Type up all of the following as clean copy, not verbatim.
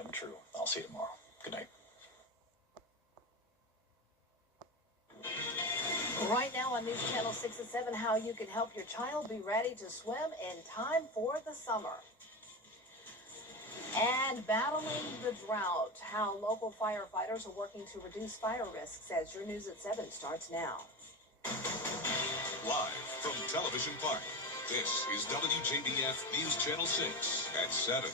come true. I'll see you tomorrow. Good night. Right now on News Channel 6 and 7, how you can help your child be ready to swim in time for the summer. And battling the drought, how local firefighters are working to reduce fire risks as your News at 7 starts now. Live from Television Park, this is WJBF News Channel 6 at 7.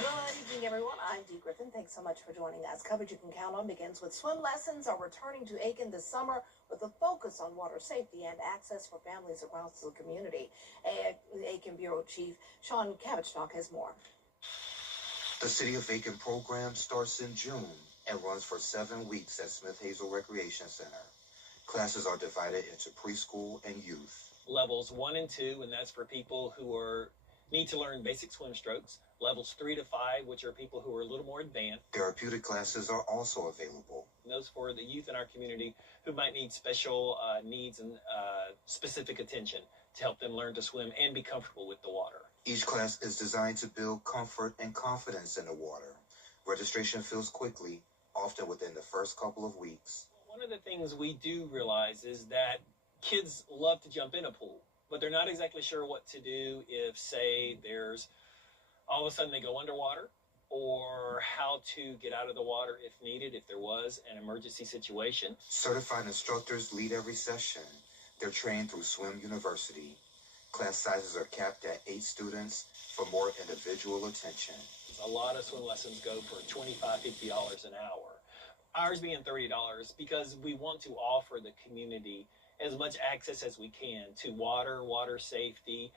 Good evening, everyone. I'm Dee Griffin. Thanks so much for joining us. Coverage you can count on begins with swim lessons are returning to Aiken this summer with a focus on water safety and access for families across the community. Aiken Bureau Chief Sean Cabbage-Stock has more. The City of Aiken program starts in June and runs for 7 weeks at Smith Hazel Recreation Center. Classes are divided into preschool and youth. Levels 1 and 2, and that's for people who need to learn basic swim strokes. Levels 3 to 5, which are people who are a little more advanced. Therapeutic classes are also available. And those for the youth in our community who might need special needs and specific attention to help them learn to swim and be comfortable with the water. Each class is designed to build comfort and confidence in the water. Registration fills quickly, often within the first couple of weeks. One of the things we do realize is that kids love to jump in a pool, but they're not exactly sure what to do if, say, there's all of a sudden they go underwater, or how to get out of the water if needed, if there was an emergency situation. Certified instructors lead every session. They're trained through Swim University. Class sizes are capped at 8 students for more individual attention. A lot of swim lessons go for $25, $50 an hour. Ours being $30 because we want to offer the community as much access as we can to water safety,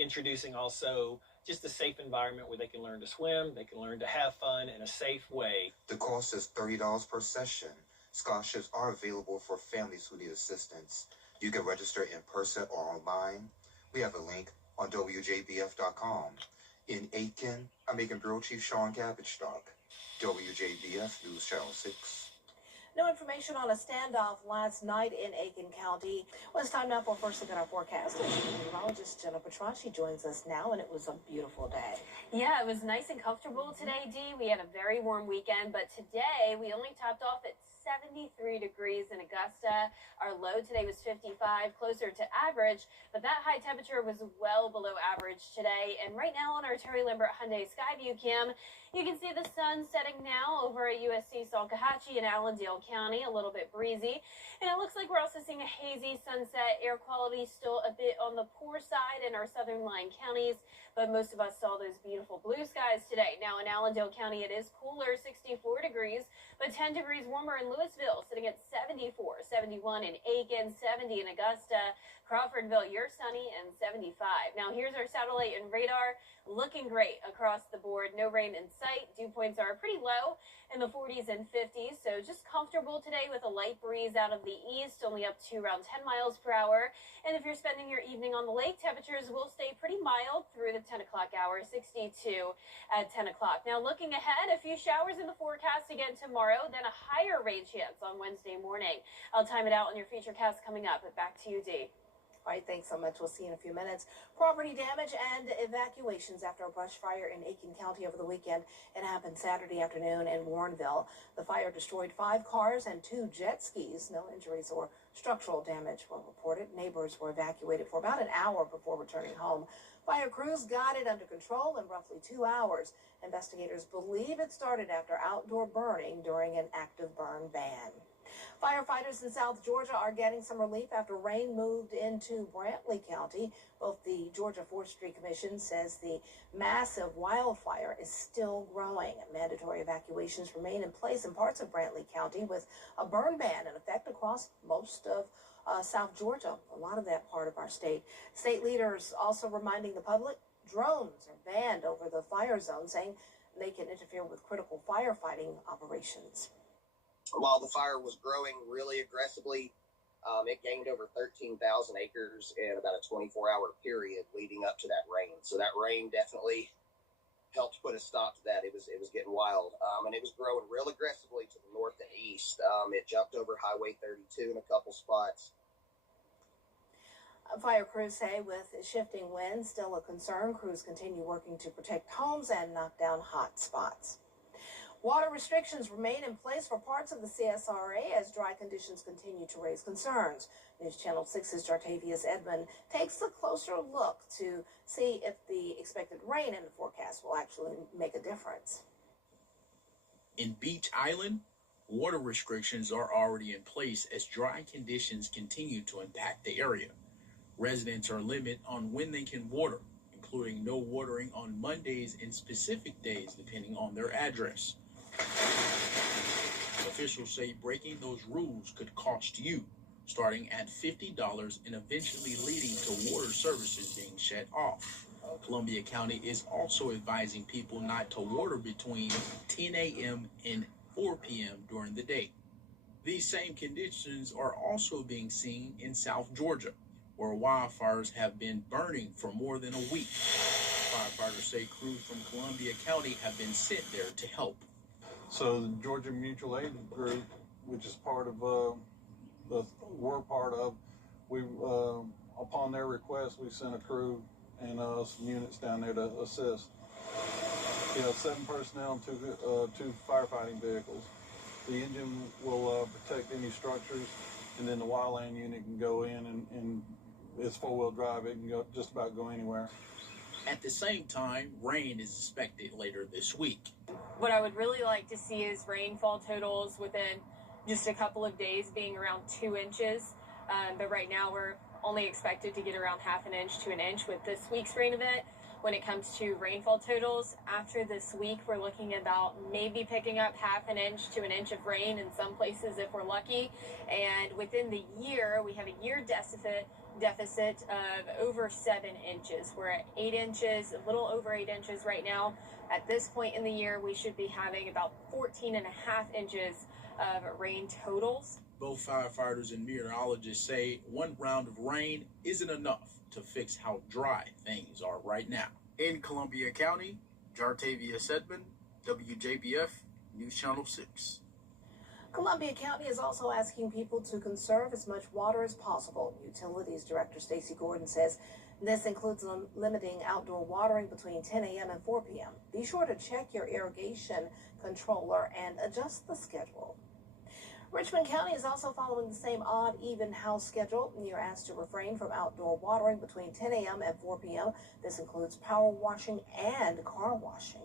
introducing also just a safe environment where they can learn to swim, they can learn to have fun in a safe way. The cost is $30 per session. Scholarships are available for families who need assistance. You can register in person or online. We have a link on WJBF.com. In Aiken, I'm Aiken Bureau Chief Sean Cabbage-Stock, WJBF News Channel 6. No information on a standoff last night in Aiken County. Well, it's time now for a first look at our forecast. Meteorologist Jenna Petrashi joins us now, and it was a beautiful day. Yeah, it was nice and comfortable today, Dee. We had a very warm weekend, but today we only topped off at 73 degrees in Augusta. Our low today was 55, closer to average, but that high temperature was well below average today. And right now on our Terry Lambert Hyundai Skyview cam, you can see the sun setting now over at USC Salkehatchie in Allendale County, a little bit breezy. And it looks like we're also seeing a hazy sunset. Air quality still a bit on the poor side in our southern line counties, but most of us saw those beautiful blue skies today. Now in Allendale County, it is cooler, 64 degrees, but 10 degrees warmer in Louisville, sitting at 74, 71 in Aiken, 70 in Augusta, Crawfordville, you're sunny, and 75. Now here's our satellite and radar. Looking great across the board. No rain in sight. Dew points are pretty low in the 40s and 50s, so just comfortable today with a light breeze out of the east, only up to around 10 miles per hour. And if you're spending your evening on the lake, temperatures will stay pretty mild through the 10 o'clock hour, 62 at 10 o'clock. Now looking ahead, a few showers in the forecast again tomorrow, then a higher rain chance on Wednesday morning. I'll time it out on your feature cast coming up, but back to you, Dee. All right, thanks so much. We'll see you in a few minutes. Property damage and evacuations after a brush fire in Aiken County over the weekend. It happened Saturday afternoon in Warrenville. The fire destroyed 5 cars and 2 jet skis. No injuries or structural damage were reported. Neighbors were evacuated for about an hour before returning home. Fire crews got it under control in roughly 2 hours. Investigators believe it started after outdoor burning during an active burn ban. Firefighters in South Georgia are getting some relief after rain moved into Brantley County. Both the Georgia Forestry Commission says the massive wildfire is still growing. Mandatory evacuations remain in place in parts of Brantley County with a burn ban in effect across most of South Georgia, a lot of that part of our state. State leaders also reminding the public drones are banned over the fire zone, saying they can interfere with critical firefighting operations. While the fire was growing really aggressively, it gained over 13,000 acres in about a 24-hour period leading up to that rain. So that rain definitely helped put a stop to that. It was getting wild, and it was growing real aggressively to the north and east. It jumped over Highway 32 in a couple spots. Fire crews say with shifting winds still a concern, crews continue working to protect homes and knock down hot spots. Water restrictions remain in place for parts of the CSRA as dry conditions continue to raise concerns. News Channel 6's Jartavius Edmond takes a closer look to see if the expected rain in the forecast will actually make a difference. In Beach Island, water restrictions are already in place as dry conditions continue to impact the area. Residents are limited on when they can water, including no watering on Mondays and specific days depending on their address. Officials say breaking those rules could cost you, starting at $50 and eventually leading to water services being shut off. Columbia County is also advising people not to water between 10 a.m. and 4 p.m. during the day. These same conditions are also being seen in South Georgia, where wildfires have been burning for more than a week. Firefighters say crews from Columbia County have been sent there to help. So the Georgia Mutual Aid Group, which is part of we're part of, we upon their request, we sent a crew and some units down there to assist. 7 personnel and two firefighting vehicles. The engine will protect any structures, and then the wildland unit can go in and it's 4-wheel drive. It can go just about go anywhere. At the same time, rain is expected later this week. What I would really like to see is rainfall totals within just a couple of days being around 2 inches. But right now we're only expected to get around ½ inch to an inch with this week's rain event. When it comes to rainfall totals, after this week, we're looking at about maybe picking up ½ inch to an inch of rain in some places if we're lucky. And within the year, we have a year deficit of over 7 inches. We're at 8 inches, a little over 8 inches right now. At this point in the year, we should be having about 14.5 inches of rain totals. Both firefighters and meteorologists say one round of rain isn't enough to fix how dry things are right now. In Columbia County, Jartavius Edmond, WJBF, News Channel 6. Columbia County is also asking people to conserve as much water as possible. Utilities Director Stacey Gordon says this includes limiting outdoor watering between 10 a.m. and 4 p.m. Be sure to check your irrigation controller and adjust the schedule. Richmond County is also following the same odd, even house schedule. You're asked to refrain from outdoor watering between 10 a.m. and 4 p.m. This includes power washing and car washing.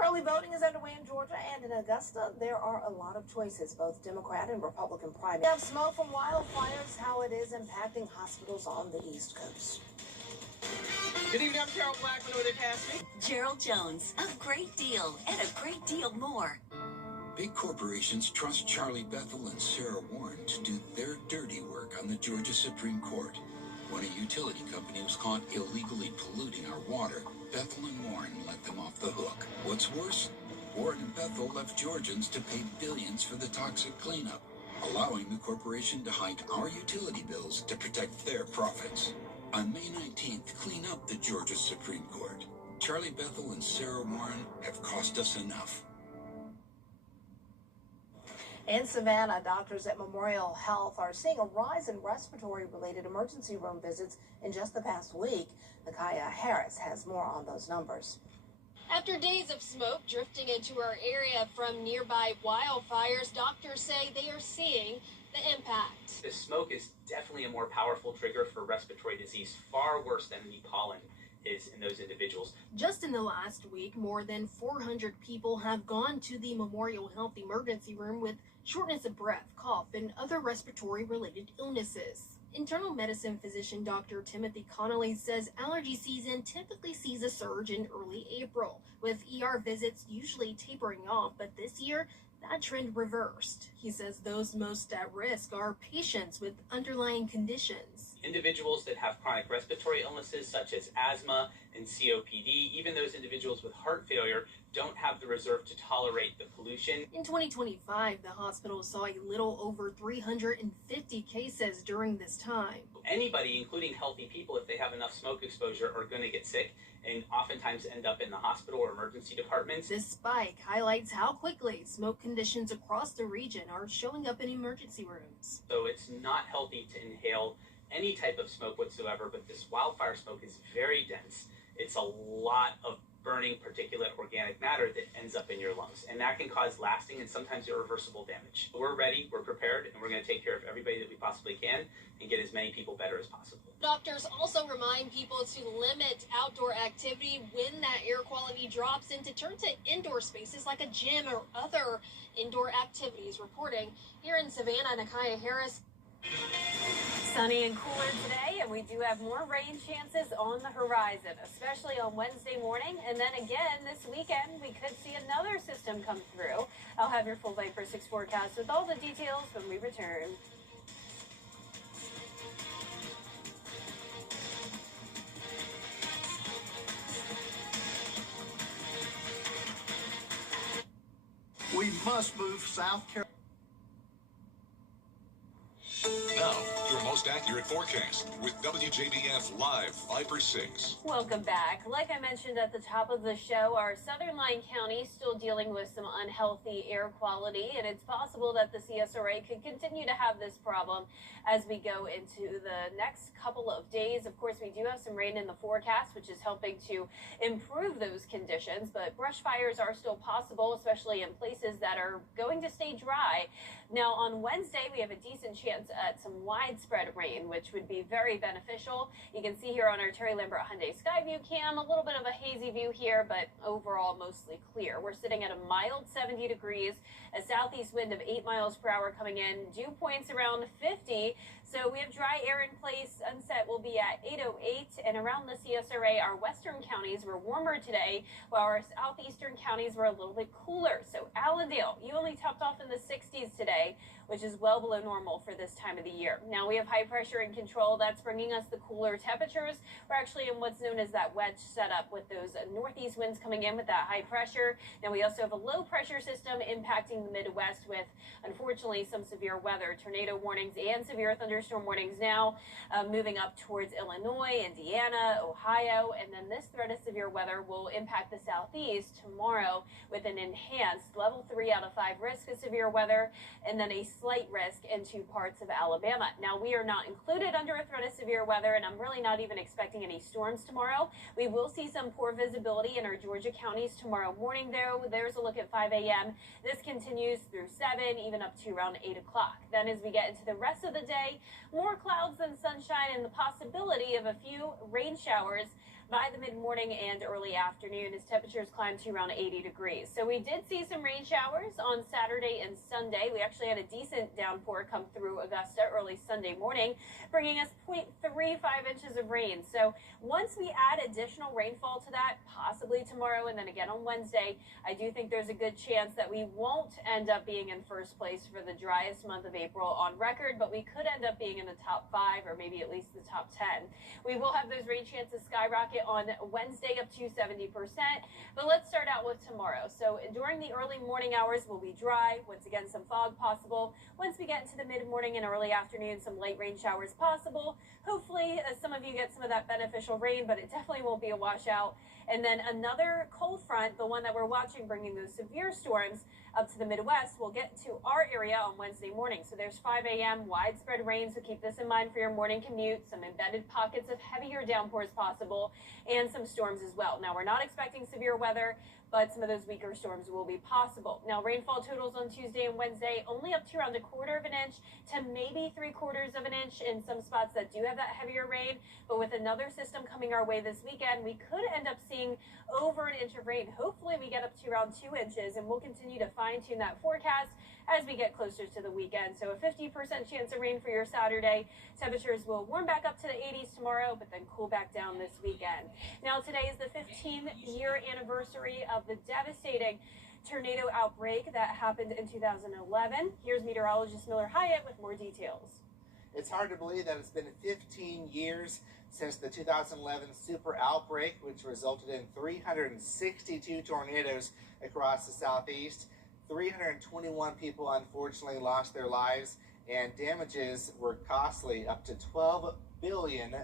Early voting is underway in Georgia and in Augusta. There are a lot of choices, both Democrat and Republican primaries. We have smoke from wildfires, how it is impacting hospitals on the East Coast. Good evening, I'm Carol Blackman over there, Cassidy. Gerald Jones, a great deal and a great deal more. Big corporations trust Charlie Bethel and Sarah Warren to do their dirty work on the Georgia Supreme Court. When a utility company was caught illegally polluting our water, Bethel and Warren let them off the hook. What's worse, Warren and Bethel left Georgians to pay billions for the toxic cleanup, allowing the corporation to hike our utility bills to protect their profits. On May 19th, clean up the Georgia Supreme Court. Charlie Bethel and Sarah Warren have cost us enough. In Savannah, doctors at Memorial Health are seeing a rise in respiratory-related emergency room visits in just the past week. Nakaya Harris has more on those numbers. After days of smoke drifting into our area from nearby wildfires, doctors say they are seeing the impact. The smoke is definitely a more powerful trigger for respiratory disease, far worse than the pollen is in those individuals. Just in the last week, more than 400 people have gone to the Memorial Health emergency room with shortness of breath, cough, and other respiratory-related illnesses. Internal medicine physician Dr. Timothy Connolly says allergy season typically sees a surge in early April, with ER visits usually tapering off, but this year, that trend reversed. He says those most at risk are patients with underlying conditions. Individuals that have chronic respiratory illnesses such as asthma and COPD, even those individuals with heart failure, don't have the reserve to tolerate the pollution. In 2025, the hospital saw a little over 350 cases during this time. Anybody, including healthy people, if they have enough smoke exposure, are going to get sick and oftentimes end up in the hospital or emergency departments. This spike highlights how quickly smoke conditions across the region are showing up in emergency rooms. So it's not healthy to inhale any type of smoke whatsoever, but this wildfire smoke is very dense. It's a lot of burning particulate organic matter that ends up in your lungs, and that can cause lasting and sometimes irreversible damage. We're ready, we're prepared, and we're going to take care of everybody that we possibly can and get as many people better as possible. Doctors also remind people to limit outdoor activity when that air quality drops and to turn to indoor spaces like a gym or other indoor activities. Reporting here in Savannah, Nakaya Harris. Sunny and cooler today, and we do have more rain chances on the horizon, especially on Wednesday morning. And then again this weekend, we could see another system come through. I'll have your full Viper 6 forecast with all the details when we return. We must move South Carolina. Now, your most accurate forecast with WJBF Live Viper 6. Welcome back. Like I mentioned at the top of the show, our southern line counties still dealing with some unhealthy air quality, and it's possible that the CSRA could continue to have this problem as we go into the next couple of days. Of course, we do have some rain in the forecast, which is helping to improve those conditions, but brush fires are still possible, especially in places that are going to stay dry. Now, on Wednesday, we have a decent chance at some widespread rain, which would be very beneficial. You can see here on our Terry Lambert Hyundai Skyview cam, a little bit of a hazy view here, but overall mostly clear. We're sitting at a mild 70 degrees, a southeast wind of 8 miles per hour coming in, dew points around 50. So we have dry air in place. Sunset will be at 8:08, and around the CSRA, our western counties were warmer today, while our southeastern counties were a little bit cooler. So Allendale, you only topped off in the 60s today, which is well below normal for this time of the year. Now we have high pressure in control. That's bringing us the cooler temperatures. We're actually in what's known as that wedge setup with those northeast winds coming in with that high pressure. Now we also have a low pressure system impacting the Midwest with, unfortunately, some severe weather, tornado warnings and severe thunderstorm warnings now moving up towards Illinois, Indiana, Ohio, and then this threat of severe weather will impact the southeast tomorrow with an enhanced level 3 out of 5 risk of severe weather, and then a slight risk into parts of Alabama. Now, we are not included under a threat of severe weather, and I'm really not even expecting any storms tomorrow. We will see some poor visibility in our Georgia counties tomorrow morning, though. There's a look at 5 a.m. This continues through 7, even up to around 8 o'clock. Then as we get into the rest of the day, more clouds than sunshine and the possibility of a few rain showers by the mid-morning and early afternoon as temperatures climb to around 80 degrees. So we did see some rain showers on Saturday and Sunday. We actually had a decent downpour come through Augusta early Sunday morning, bringing us 0.35 inches of rain. So once we add additional rainfall to that, possibly tomorrow and then again on Wednesday, I do think there's a good chance that we won't end up being in first place for the driest month of April on record, but we could end up being in the top 5 or maybe at least the top 10. We will have those rain chances skyrocket on Wednesday up to 70%, but let's start out with tomorrow. So during the early morning hours, we'll be dry. Once again, some fog possible. Once we get into the mid-morning and early afternoon, some light rain showers possible. Hopefully, some of you get some of that beneficial rain, but it definitely won't be a washout. And then another cold front, the one that we're watching bringing those severe storms up to the Midwest, will get to our area on Wednesday morning. So there's 5 a.m. widespread rain, so keep this in mind for your morning commute. Some embedded pockets of heavier downpours possible, and some storms as well. Now, we're not expecting severe weather, but some of those weaker storms will be possible. Now, rainfall totals on Tuesday and Wednesday only up to around 1/4 inch to maybe 3/4 inch in some spots that do have that heavier rain. But with another system coming our way this weekend, we could end up seeing over 1 inch of rain. Hopefully, we get up to around 2 inches, and we'll continue to fine-tune that forecast as we get closer to the weekend. So a 50% chance of rain for your Saturday. Temperatures will warm back up to the 80s tomorrow, but then cool back down this weekend. Now, today is the 15-year anniversary of the devastating tornado outbreak that happened in 2011. Here's meteorologist Miller Hyatt with more details. It's hard to believe that it's been 15 years since the 2011 super outbreak, which resulted in 362 tornadoes across the southeast. 321 people unfortunately lost their lives, and damages were costly, up to $12 billion.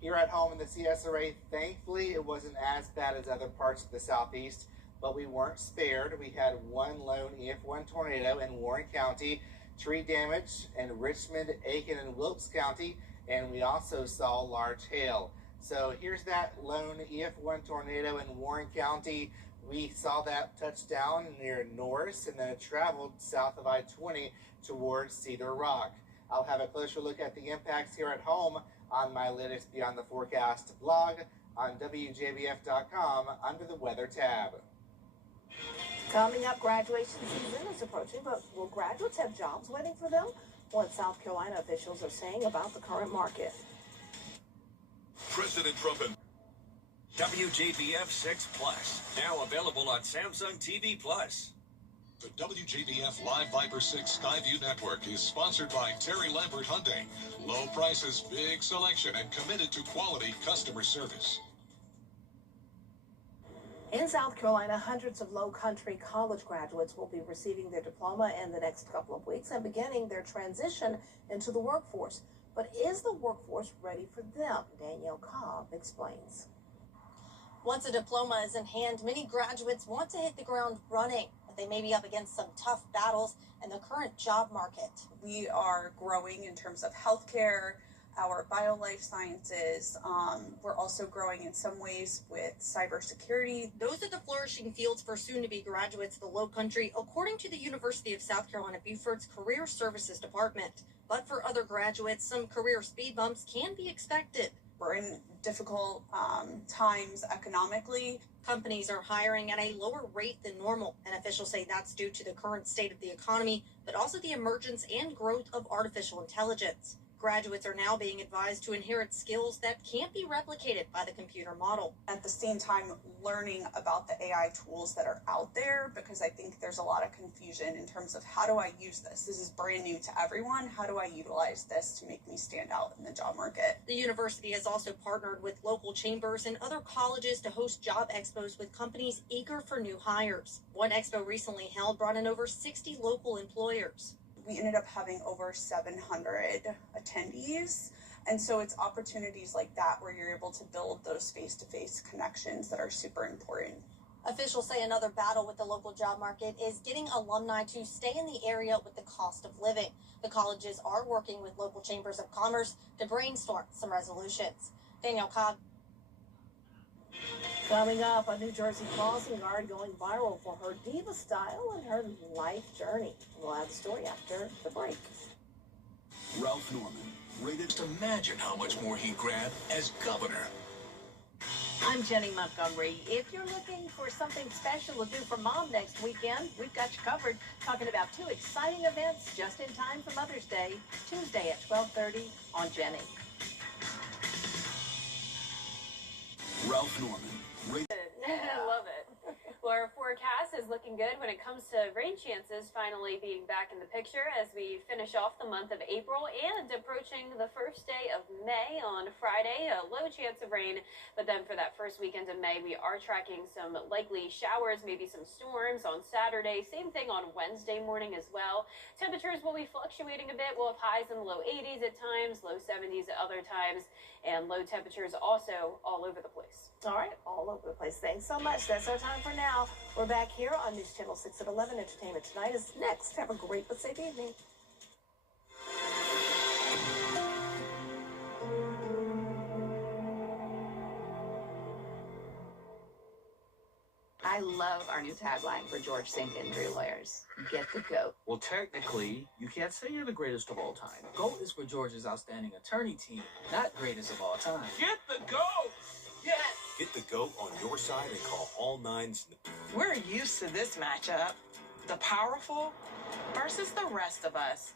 Here at home in the CSRA, thankfully it wasn't as bad as other parts of the southeast, but we weren't spared. We had one lone EF1 tornado in Warren County, tree damage in Richmond, Aiken, and Wilkes County, and we also saw large hail. So here's that lone EF1 tornado in Warren County. We saw that touch down near Norris, and then it traveled south of I-20 towards Cedar Rock. I'll have a closer look at the impacts here at home on my latest Beyond the Forecast blog on WJBF.com under the Weather tab. Coming up, graduation season is approaching, but will graduates have jobs waiting for them? What South Carolina officials are saying about the current market. President Trump and WJBF 6 Plus, now available on Samsung TV Plus. the WJBF Live Viper 6 Skyview Network is sponsored by Terry Lambert Hyundai. Low prices, big selection, and committed to quality customer service. In South Carolina, hundreds of Low Country college graduates will be receiving their diploma in the next couple of weeks and beginning their transition into the workforce. But is the workforce ready for them? Danielle Cobb explains. Once a diploma is in hand, many graduates want to hit the ground running, but they may be up against some tough battles in the current job market. We are growing in terms of healthcare, our bio-life sciences. We're also growing in some ways with cybersecurity. Those are the flourishing fields for soon-to-be graduates of the Low Country, according to the University of South Carolina Beaufort's Career Services Department. But for other graduates, some career speed bumps can be expected. We're in difficult times economically. Companies are hiring at a lower rate than normal, and officials say that's due to the current state of the economy, but also the emergence and growth of artificial intelligence. Graduates are now being advised to inherit skills that can't be replicated by the computer model. At the same time, learning about the AI tools that are out there, because I think there's a lot of confusion in terms of how do I use this? This is brand new to everyone. How do I utilize this to make me stand out in the job market? The university has also partnered with local chambers and other colleges to host job expos with companies eager for new hires. One expo recently held brought in over 60 local employers. We ended up having over 700 attendees. And so it's opportunities like that where you're able to build those face-to-face connections that are super important. Officials say another battle with the local job market is getting alumni to stay in the area with the cost of living. The colleges are working with local chambers of commerce to brainstorm some resolutions. Danielle Cobb. Coming up, a New Jersey crossing guard going viral for her diva style and her life journey. We'll have the story after the break. Ralph Norman, rated to imagine how much more he grabbed as governor. I'm Jenny Montgomery. If you're looking for something special to do for Mom next weekend, we've got you covered. Talking about two exciting events just in time for Mother's Day, Tuesday at 12:30 on Jenny. Ralph Norman. I love it. Well, our forecast is looking good when it comes to rain chances finally being back in the picture as we finish off the month of April and approaching the first day of May on Friday. A low chance of rain, but then for that first weekend of May, we are tracking some likely showers, maybe some storms on Saturday. Same thing on Wednesday morning as well. Temperatures will be fluctuating a bit. We'll have highs in the low 80s at times, low 70s at other times, and low temperatures also all over the place. All right, all over the place. Thanks so much. That's our time for now. We're back here on News Channel 6 at 11. Entertainment Tonight is next. Have a great but safe evening. I love our new tagline for George Sink Injury Lawyers. Get the GOAT. Well, technically, you can't say you're the greatest of all time. GOAT is for George's outstanding attorney team, not greatest of all time. Get the GOAT! Yes! Get the GOAT on your side and call all nines. We're used to this matchup. The powerful versus the rest of us.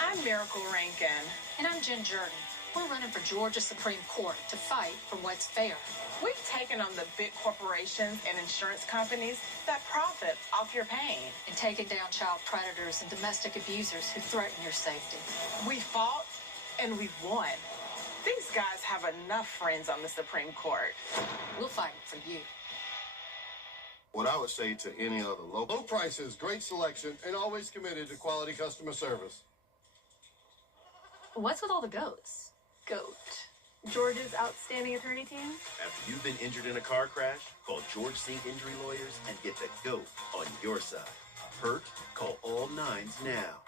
I'm Miracle Rankin. And I'm Jen Jordan. We're running for Georgia Supreme Court to fight for what's fair. We've taken on the big corporations and insurance companies that profit off your pain. And taken down child predators and domestic abusers who threaten your safety. We fought and we won. These guys have enough friends on the Supreme Court. We'll fight for you. What I would say to any other low prices, great selection, and always committed to quality customer service. What's with all the goats? GOAT. George's outstanding attorney team. After you've been injured in a car crash, call George Sink Injury Lawyers and get the GOAT on your side. Hurt? Call all nines now.